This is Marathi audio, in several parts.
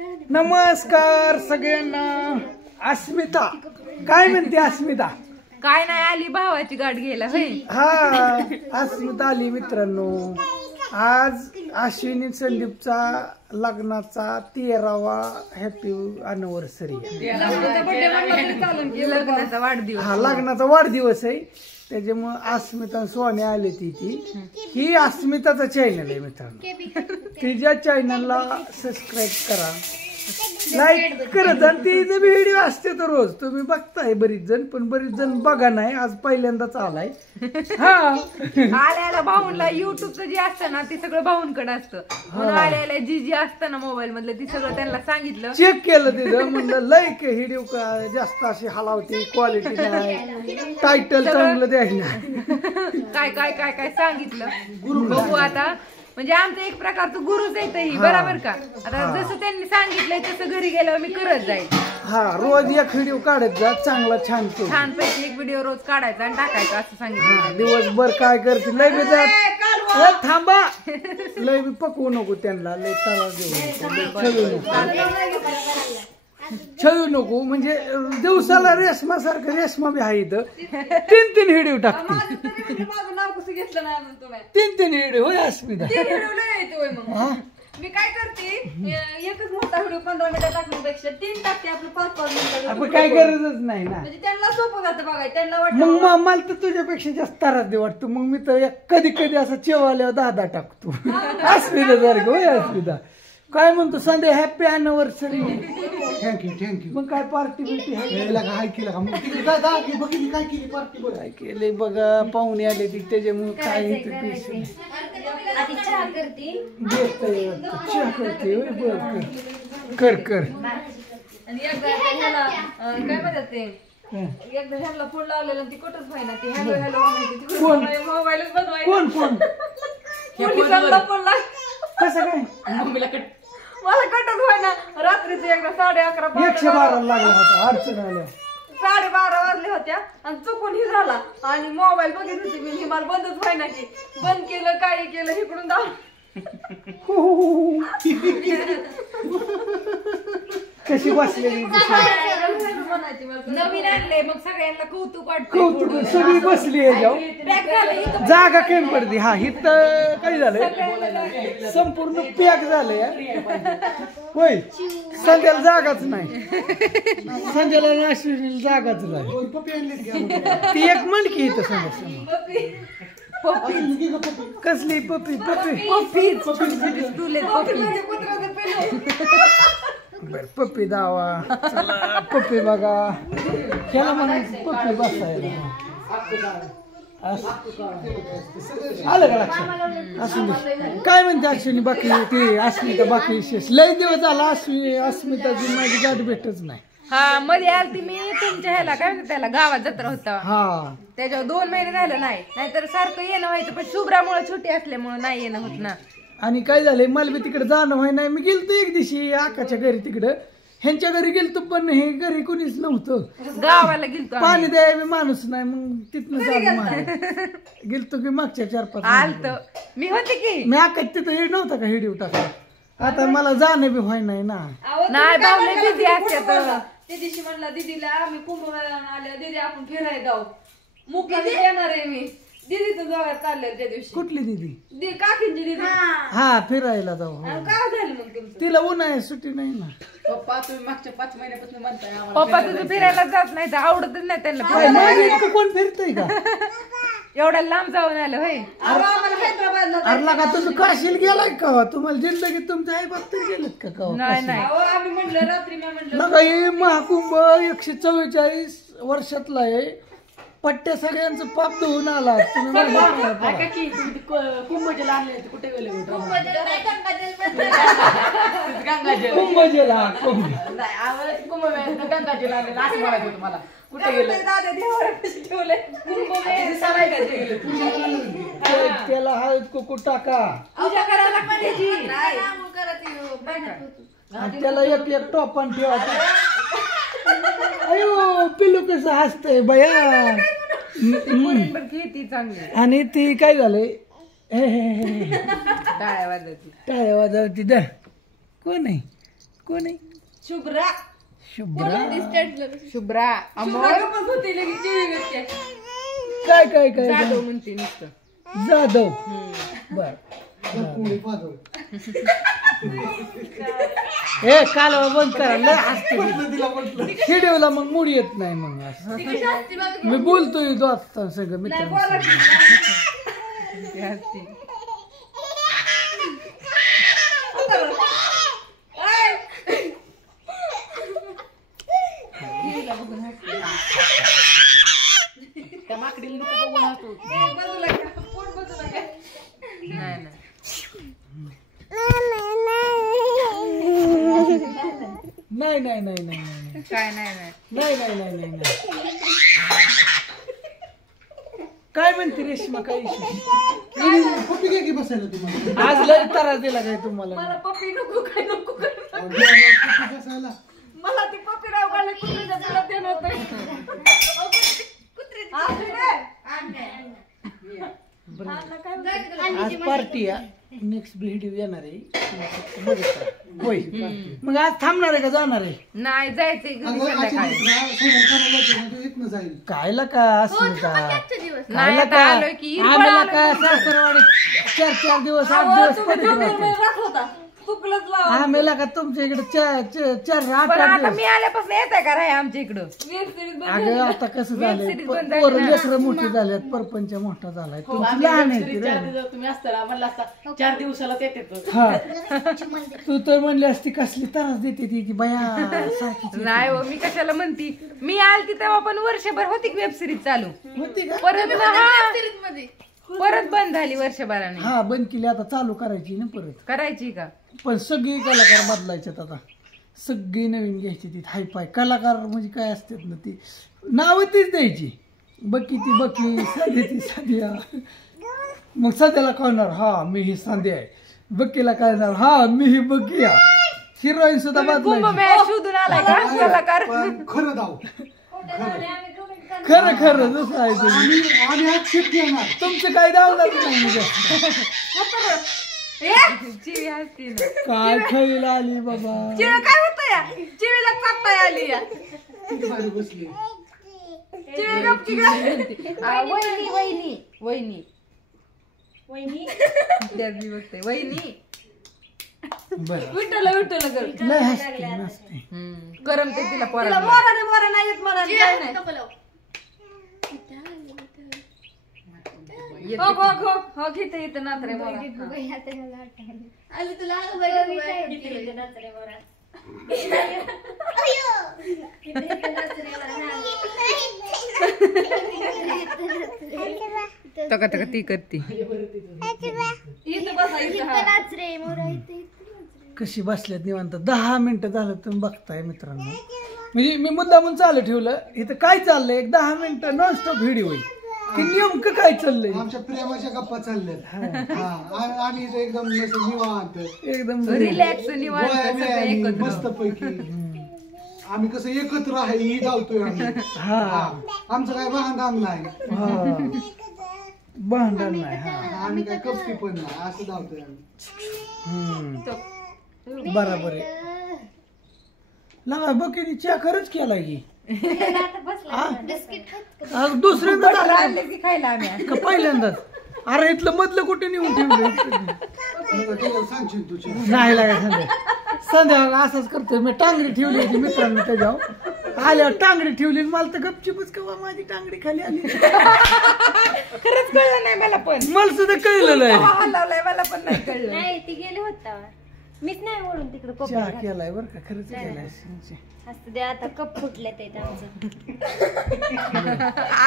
नमस्कार सगळ्यांना. अस्मिता काय म्हणते? अस्मिता काय नाही, आली भावाची गाठ घ्यायला. हा, अस्मिता आली मित्रांनो. आज अश्विनी संदीपचा लग्नाचा 13वा हॅपी अॅनिव्हर्सरी. लग्नाचा वाढदिवस. हा, लग्नाचा वाढदिवस आहे. त्याच्यामुळे अस्मिता सोने आली ती ही अस्मिताचा चॅनल आहे मित्रांनो. तिच्या चॅनलला सबस्क्राईब करा, लाईक करत. आणि तिचे व्हिडिओ असते तर रोज तुम्ही बघताय बरीच जण, पण बरीच जण बघा नाही. आज पहिल्यांदाच आलाय. हा, आल्याला भाऊनला युट्यूबचं जे असतं ना ते सगळं भाऊंकडे असतं. म्हणून आल्याला जी असतं ना मोबाईल मधलं ती सगळं त्यांना सांगितलं, चेक केलं तिथं. म्हणलं लाईक व्हिडिओ का जास्त अशी हलावती, क्वालिटी नाही, टायटल चांगलं द्यायला काय काय काय काय सांगितलं. बघू आता. म्हणजे आमचं एक प्रकारचं गुरुच येत ही, बरोबर का? आता जसं त्यांनी सांगितलंय तसं घरी गेल्यावर मी करत जाईल. हा, रोज एक व्हिडिओ काढत जा, चांगला छान छान पैकी एक व्हिडिओ रोज काढायचा आणि टाकायचा असं सांगितलं. दिवसभर काय करते लय बी जात थांबा, लय बी पकवू नको त्यांना, लय तवा देऊ छळू नको. म्हणजे दिवसाला रेशमा सारखं, रेशमा बी आहे इथं 3 व्हिडिओ टाकते. 3 व्हिडिओ होय अस्मिता? मी काय करते, एकच मोठा व्हिडिओ 15 मिनिटं टाकण्यापेक्षा 3 टाकते. आपलं 5-5 मिनिटं. आपण काय गरजच नाही ना. म्हणजे त्यांना सोपं जातं बघायला. त्यांना मग मला तर तुझ्यापेक्षा जास्त त्रास वाटतो. मग मी तर कधी कधी असं चेवाल्यावर 10 टाकतो. अस्मिता सारखं होय अस्मिता. काय म्हणतो संध्या हॅपी अॅनिव्हर्सरी. थँक्यू. मग काय पार्टी बिर्टी काय केलंय बघा. पाहुणे आले ती त्याच्यामुळे काय चहा करते. कर. आणि एकदा ह्याला काय म्हणतात ते, एकदा ह्याला फोन लावलेला ती कुठंच व्हायना. ती हॅलो मोबाईलच बनवायला. कोण पोलिसांना फोन लाव. कसं काय? मला कटच व्हायना. रात्रीच एकदा 11:30 112 लागला होता. अडचण आल्या 12:30 वाजले होत्या आणि चुकून ही झाला. आणि मोबाईल बघित होती मी, मला बंदच व्हायना की. बंद केलं, काय केलं, इकडून दाव कशी बसलेली नवीन आणले मग सगळ्यांना कौतुक वाटतं. सगळी बसली आहे. जागा कमी पडते. हा, इथं काय झालंय, संपूर्ण पॅक झालंय होय. संध्याला जागाच नाही. संध्याला नाशिक जागाच नाही. ती एक म्हणकी इथं संध्या कसली पप्पी बर पप्पी दावा. चला पप्पी बघा. त्याला म्हणायचं पप्पी बसायला. आलं का लक्षात? असून काय म्हणते अश्विनी बाकी? ती अस्मिता बाकी विशेष लय दिवस झाला. अस्मिताची माझी गाठ भेटच नाही. हा, मध्ये आलती मी तुमच्या ह्याला, काय म्हणतात त्याला, गावात जत्रा होता. हा, त्याच्यावर 2 महिने झालं नाही. नाहीतर सारखं येणं व्हायचं, पण शुभ्रामुळे छोटी असल्यामुळे नाही येणं होत ना. आणि काय झालंय, मला बी तिकडे जाणं व्हाय नाही. मी गेलतो एक दिवशी आकाच्या घरी, तिकडं ह्यांच्या घरी गेलतो, पण हे घरी कोणीच नव्हतं. गावाला गेलतो, पाणी द्यायला माणूस नाही. मग तिथनं गेलतो की मागच्या 4-5 आलत मी होते की. मी आकाच तिथं हे नव्हता का व्हिडिओ टाकला. आता मला जाणं बी व्हाय नाही ना. नाही बावले बिझी असतात. त्या दिवशी म्हणला दीदीला, मी कुंभमेळ्याला आल्या, दीदी आपण फिरायला जाऊ. मुक्कामी येणार आहे मी. दीदीचं जवळ चाललंय त्या दिवशी. कुठली दीदी? काकींची दीदी. हा, फिरायला जाऊ. काय झालं मग तुमचं? तिला उन्हाळ्यात सुट्टी नाही ना. पप्पा तुम्ही मागच्या 5 महिन्यापासून म्हणताय पप्पा तुझं फिरायला जात नाही तर आवडतच नाही त्यांना. कोण फिरतय का? एवढ्या लांब जाऊन आलं होय. हैदराबादला का तुम्ही काशील गेलाय का? तुम्हाला जिंदगीत तुमच्या आई बाप तरी गेलेत का? नाही. आम्ही म्हणलं रात्री मी म्हणलं बघा, हे महाकुंभ 144 वर्षातला आहे. पट्ट्या सगळ्यांचं पाप धुवून आला. कुंभजला आणले कुठे गेले? कुंभजल गंगाजल आणले असं म्हणायचं होतं मला. कुठे गेले ठेवले? त्याला हळद कुकू टाका. पूजा करायला त्याला एक टोपण ठेवा. अयो पिलू कसं हसतंय बया. खेती चांगली. आणि ती काय झालंय, टाळ्या वाजवती. टाळ्या वाजवती. कोण आहे? कोण आहे? शुभ्रा शुभ्रा शुभ्रा अमोल होती लगेच जीवी व्यक्ती. काय काय काय जाधव म्हणते नुसतं. जाधव बर हे कालवा बंद करा लय हसते व्हिडिओला मग मूड येत नाही मग असं. मी बोलतोय दोस्तां सगळं मित्रांनो. ती हसते. त्या माकडीला नको बघून हसू. नाही नाही नाही नाही नाही नाही नाही काय नाही नाही नाही नाही नाही नाही नाही काय म्हणते रेश्मा काय पप्पी काय की बसायला तुम्हाला आज लय त्रास दिला काय तुम्हाला? मला पप्पी नको काय नको काय. पप्पी बसायला मला ती पप्पी राव घालले कुत्रीच्या तुला ते नव्हतं. आज पार्टी नेक्स्ट व्हिडिओ येणार आहे बघितलं होय. मग आज थांबणार आहे का जाणार आहे? नाही जायचंय घरी संध्याकाळी. इथनं जाईल कायला का असं का नाही आता आलोय की आम्हाला का सासरवाडी 4-4 दिवस 8 दिवस पडत राहते. होता चुकलंच लावा. आम्हाला का तुमच्या इकडे 4-8 पण आता दिवस. मी आल्यापासून येत आहे का राय आमच्या इकडं? वेब सिरीज अगं आता कसं झालंय series बंद झाली पोरं ना. लेकरं मोठी झाल्यात परपंच मोठा झालाय तुमची लहान आहे ती रे. तुम्ही असताना म्हणला असता 4 दिवसालाच येते तो. हा तू तर म्हणली असती कसली त्रास देते ती की बया सारखीच नाही हो मी कशाला म्हणती. मी आलती तेव्हा पण वर्षभर होती वेब सिरीज चालू. होती का? परत परत बंद झाली वर्षभराने. हा बंद केली आता चालू करायची ना परत. करायची का? पण सगळी कलाकार बदलायच्यात आता. सगळी नवीन घ्यायची ती हाय फाय कलाकार म्हणजे काय असतात ना ती नावं तीच द्यायची. बकी ती बकी साधी ती साध्या. मग सध्याला कळणार हा मी ही सांधे आहे. बकीला कळणार हा मी ही बकी आहे. हिरोईन सुद्धा बदलायची. कुंभमेळा शोधून आलाय का कलाकार? पण खरं दाव खरं खरं जसं आहे ते. आणि आज शिफ्ट येणार तुमचं काय दावणार नाही म्हणजे. चिवी हसती ना. काय खळीला आली बाबा. चिवी काय होतं या चिवीला कापताय आली या किती भारी बसली चिवी गपची ग. वहिनी वहिनी वहिनी वहिनी त्यात मी बघते वहिनी. बरं विठ्ठल विठ्ठल कर. लय हसते नसते. करमते तिला तिला पोराला. मोरा नाही येत मला काय नाही. हो हो हो हो घेते येते नात्रे मोरा. तका तका ती करते. इथं बसा इथं हा. कशी बसल्यात निवांत 10 मिनिटं झालं तुम्ही बघताय मित्रांनो. म्हणजे मी मुद्दामून चालू ठेवलं इथं काय चाललंय एक 10 मिनिटं नॉनस्टॉप व्हिडिओ होईल की नेमकं काय चाललंय आमच्या प्रेमाच्या गप्पा चालल्यात आम्ही इथं एकदम निवांत एकदम रिलॅक्स निवांत सगळं एकत्र. मस्त पैकी आम्ही कसं एकत्र आहे ही धावतोय आम्ही हा आमचं काय भांडण नाही हा भांडण नाही हा आम्ही काय कपटी पण नाही असं धावतोय आम्ही बरोबर आहे. लगा बकीने चहा खरंच केला की आज दुसऱ्यांदा बटर आणले की खायला आम्ही. का पहिल्यांदाच. अरे इथलं मधलं कुठे नेऊन ठेवलं त्याला सांगशील तुझी नाही लागा संध्याकाळ असंच करतोय मी. टांगडी ठेवली होती मित्रांनो त्याच्यावर आल्यावर टांगडी ठेवली मला तर गपचिपच कवा माझी टांगडी खाली आली. खरंच कळलं नाही मला पण. मला सुद्धा कळलं नाही. हलवलंय मला पण नाही कळलं. नाही ती गेली होता मीच नाही ओढून तिकडे कप चहा केलाय बरं का खरंच केलाय. असतं ते आता कप फुटले ते आमचं.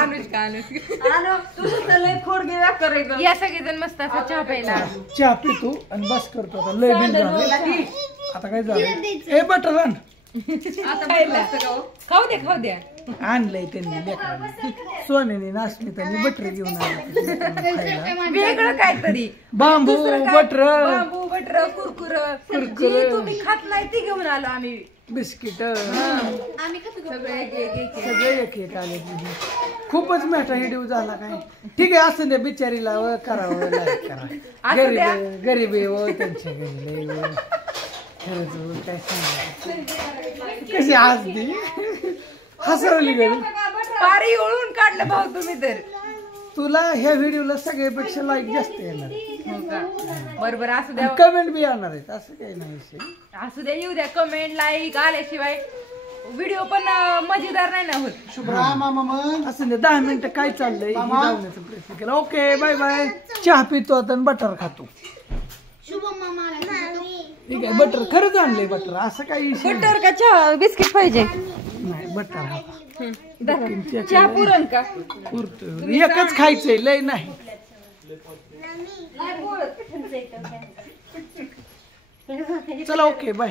अनुष्का अनुष्का आलो तुझं लय खोड घ्या करायचं. या सगळेजण मस्त असं चहा प्यायला. चहा पितो आणि बस करतो आता लय बिल झालं. आता काय झालं ए बटर आण. खायला खाऊ द्या खाऊ द्या. आणलंय त्यांनी लेकरांनी. सोन्याने नाश्मितानी बटर घेऊन आलं वेगळं काहीतरी. बांबू बटर बांबू बटर कुरकुर जी तुम्ही खात नाही ती घेऊन आलो आम्ही. बिस्किट आम्ही सगळे एक एक एक सगळे एक एक आले. खूपच मोठा व्हिडिओ झाला काय. ठीक आहे असं द्या बिचारीला करावं लाईक करा. गरीब गरीब आहे व त्यांच्या घरी लय खरंच काय सांगायचं कशी हसती हसवली गं पारी उळून काढलं भाऊ तुम्ही तर. तुला ह्या व्हिडिओला सगळ्यापेक्षा लाईक जास्त येणार हो का? बरोबर असू द्या कमेंट बी येणार आहेत असं काही नाही विषय. असू द्या येऊ द्या कमेंट लाईक आल्याशिवाय व्हिडिओ पण मजेदार नाही ना होत. शुभ्रा मामा मग असं नाही 10 मिनिटं काय चाललंय हे लावण्याचा प्रयत्न केला. Okay bye bye. चहा पितो आता आणि बटर खातो. ठीक आहे बटर खरंच आणलंय बटर असं काही विषय बटर का चहा बिस्किट पाहिजे नाही बटर हा चहा पुरण का पुरतो एकच खायचंय लय नाही. चला ओके बाय.